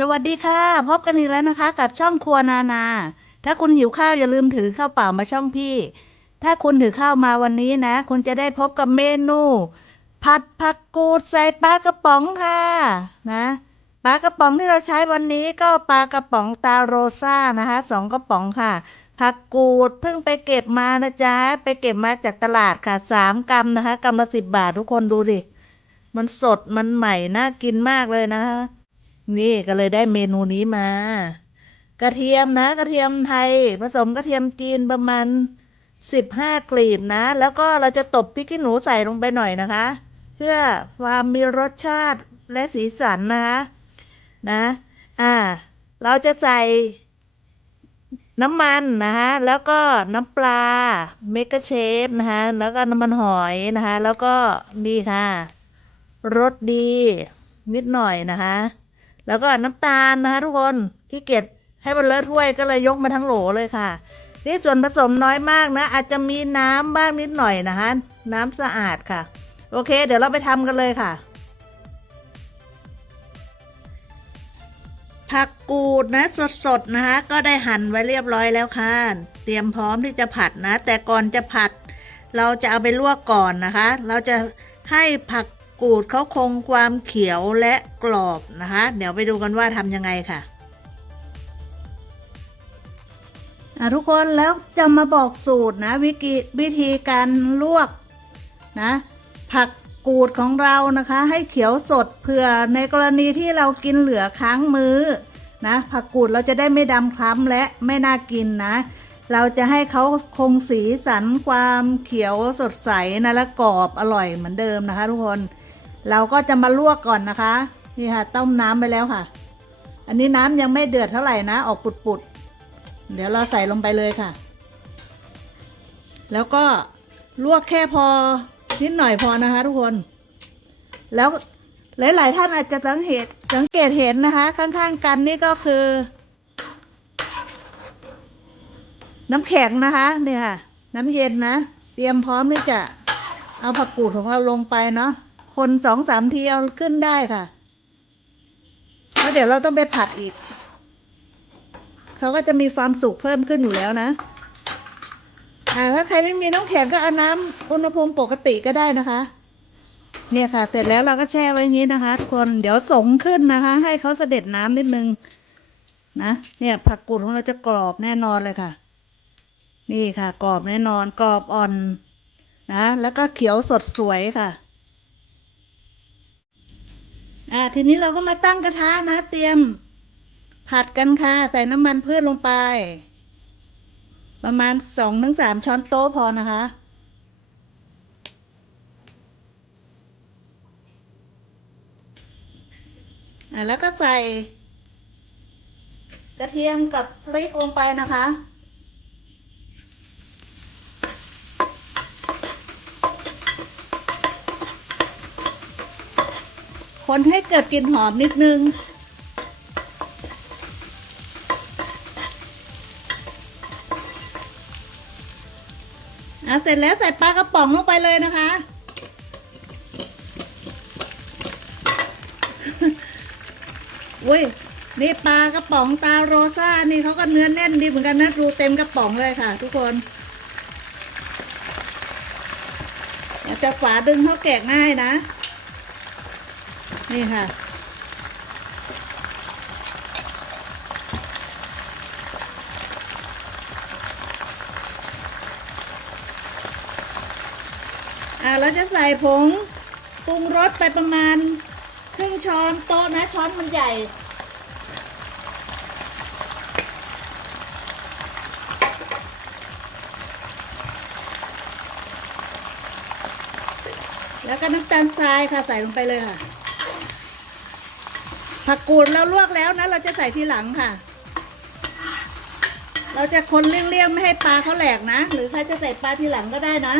สวัสดีค่ะ พบกันอีกแล้วนะคะ กับช่องครัวนานา ถ้าคุณหิวข้าวอย่าลืมถือข้าวเปล่ามาช่องพี่ ถ้าคุณถือข้าวมาวันนี้นะ คุณจะได้พบกับเมนู ผัดผักกูดใส่ปลากระป๋องค่ะนะปลากระป๋องที่เราใช้วันนี้ก็ปลากระป๋องตาโรซ่านะคะสองกระป๋องค่ะ ผักกูดเพิ่งไปเก็บมานะจ๊ะไปเก็บมาจากตลาดค่ะสามกรัมนะคะกรัมละสิบบาททุกคนดูดิมันสดมันใหม่น่ากินมากเลยนะคะ นี่ก็เลยได้เมนูนี้มา กระเทียมนะ กระเทียมไทย ผสมกระเทียมจีนประมาณสิบห้ากลีบนะ แล้วก็เราจะตบพริกขี้หนูใส่ลงไปหน่อยนะคะ เพื่อความมีรสชาติและสีสันนะคะนะอ่า เราจะใส่น้ำมันนะคะแล้วก็น้ำปลาเมกะเชฟนะคะแล้วก็น้ำมันหอยนะคะ แล้วก็นี่ค่ะรสดีนิดหน่อยนะคะ แล้วก็น้ำตาลนะคะทุกคนขี้เกียจให้มันเลอะถ้วยก็เลยยกมาทั้งโหลเลยค่ะ นี่ส่วนผสมน้อยมากนะ อาจจะมีน้ำบ้างนิดหน่อยนะคะน้ำสะอาดค่ะ โอเค เดี๋ยวเราไปทำกันเลยค่ะ ผักกูดนะสดๆนะคะ ก็ได้หั่นไว้เรียบร้อยแล้วค่ะ เตรียมพร้อมที่จะผัดนะ แต่ก่อนจะผัด เราจะเอาไปลวกก่อนนะคะ เราจะให้ผัก กูดเขาคงความเขียวและกรอบนะคะ เดี๋ยวไปดูกันว่าทำยังไงค่ะทุกคนแล้วจะมาบอกสูตรนะวิธีวิธีการลวกนะผักกูดของเรานะคะ ให้เขียวสดเผื่อในกรณีที่เรากินเหลือค้างมือ้อนะผักกูดเราจะได้ไม่ดำคล้ำและไม่น่ากินนะ เราจะให้เขาคงสีสันความเขียวสดใสนะและกรอบอร่อยเหมือนเดิมนะคะ ทุกคน เราก็จะมาลวกก่อนนะคะ นี่ค่ะ ต้มน้ำไปแล้วค่ะ อันนี้น้ำยังไม่เดือดเท่าไหร่นะ ออกปุดๆ เดี๋ยวเราใส่ลงไปเลยค่ะ แล้วก็ลวกแค่พอนิดหน่อยพอนะคะทุกคน แล้วหลายๆท่านอาจจะสังเกตสังเกตเห็นนะคะ ข้างๆ กันนี่ก็คือ น้ำแข็งนะคะเนี่ยค่ะ น้ำเย็นนะ เตรียมพร้อมที่จะเอาผักกูดของเราลงไปเนาะ คนสองสามทีเอาขึ้นได้ค่ะ แล้วเดี๋ยวเราต้องไปผัดอีก เขาก็จะมีความสุกเพิ่มขึ้นอยู่แล้วนะอ่าถ้าใครไม่มีน้ำแข็งก็เอาน้ำอุณหภูมิปกติก็ได้นะคะ เนี่ยค่ะ เสร็จแล้วเราก็แช่ไว้อย่างนี้นะคะทุกคนเดี๋ยวสงขึ้นนะคะ ให้เขาเสด็จน้ำนิดนึงนะเนี่ยผักกูดของเราจะกรอบแน่นอนเลยค่ะ นี่ค่ะ กรอบแน่นอนกรอบอ่อนนะ แล้วก็เขียวสดสวยค่ะ อ่า ทีนี้เราก็มาตั้งกระทะนะ เตรียม ผัดกันค่ะ ใส่น้ำมันพืชลงไป ประมาณสองถึงสามช้อนโต๊ะพอนะคะอะแล้วก็ใส่กระเทียมกับพริกลงไปนะคะ คนให้เกิดกลิ่นหอมนิดนึง อะเสร็จแล้วใส่ปลากระป๋องลงไปเลยนะคะ อุ้ยนี่ปลากระป๋องตาโรซ่า นี่เขาก็เนื้อแน่นดีเหมือนกันนะดูเต็มกระป๋องเลยค่ะ ทุกคนเราจะฝาดึงเขาแกะง่ายนะ นี่ค่ะ อ่าเราจะใส่ผงปรุงรสไปประมาณครึ่งช้อนโต๊ะนะช้อนมันใหญ่แล้วก็น้ำตาลทรายค่ะใส่ลงไปเลยค่ะ ผักกูดเราลวกแล้วนะ เราจะใส่ทีหลังค่ะ เราจะคนเลี่ยงๆไม่ให้ปลาเขาแหลกนะ หรือใครจะใส่ปลาทีหลังก็ได้นะ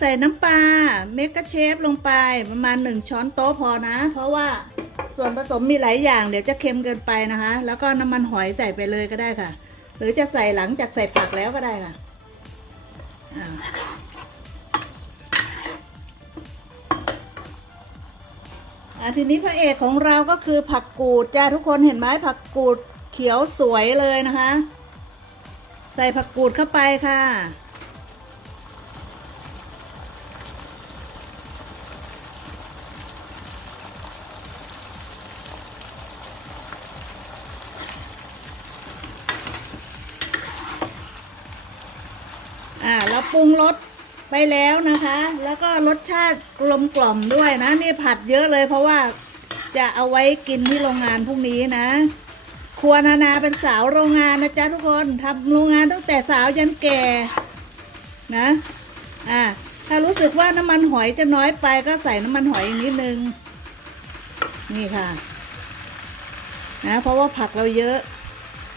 ใส่น้ำปลาเมกะเชฟลงไปประมาณหนึ่งช้อนโต๊ะพอนะ เพราะว่า ส่วนผสมมีหลายอย่าง เดี๋ยวจะเค็มเกินไปนะคะ แล้วก็น้ำมันหอยใส่ไปเลยก็ได้ค่ะ หรือจะใส่หลังจากใส่ผักแล้วก็ได้ค่ะอ่าอะทีนี้พระเอกของเราก็คือผักกูดจ้าทุกคนเห็นไหมผักกูดเขียวสวยเลยนะคะ ใส่ผักกูดเข้าไปค่ะ ปรุงรสไปแล้วนะคะ แล้วก็รสชาติกลมกล่อมด้วยนะ นี่ผัดเยอะเลยเพราะว่าจะเอาไว้กินที่โรงงานพรุ่งนี้นะ ครัวนานาเป็นสาวโรงงานนะจ๊ะทุกคนทำโรงงานตั้งแต่สาวยันแก่นะ อ่า ถ้ารู้สึกว่าน้ำมันหอยจะน้อยไปก็ใส่น้ำมันหอยอีกนิดนึง นี่ค่ะนะเพราะว่าผักเราเยอะ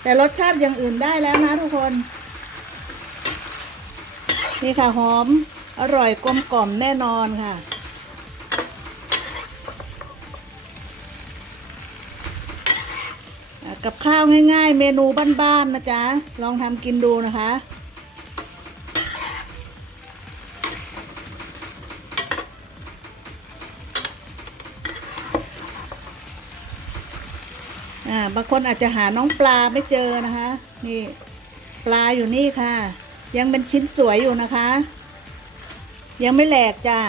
แต่รสชาติอย่างอื่นได้แล้วนะทุกคน นี่ค่ะหอมอร่อยกลมกล่อมแน่นอนค่ะ กับข้าวง่ายๆ เมนูบ้านๆนะจ๊ะ ลองทำกินดูนะคะอ่าบางคนอาจจะหาน้องปลาไม่เจอนะคะ นี่ ปลาอยู่นี่ค่ะ ยังเป็นชิ้นสวยอยู่นะคะ ยังไม่แหลกจ้า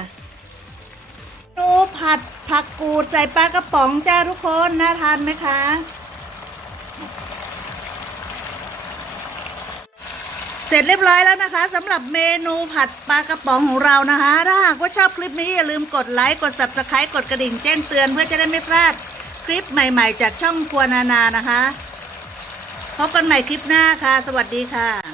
นูผัดผักกูดใส่ปลากระป๋องจ้าทุกคนน่าทานไหมคะเสร็จเรียบร้อยแล้วนะคะสำหรับเมนูผัดปลากระป๋องของเรานะคะถ้าหากว่าชอบคลิปนี้อย่าลืมกดไลค์กด subscribe กดกระดิ่งแจ้งเตือนเพื่อจะได้ไม่พลาดคลิปใหม่ ๆ จากช่องครัวนานานะคะ พบกันใหม่คลิปหน้าค่ะ สวัสดีค่ะ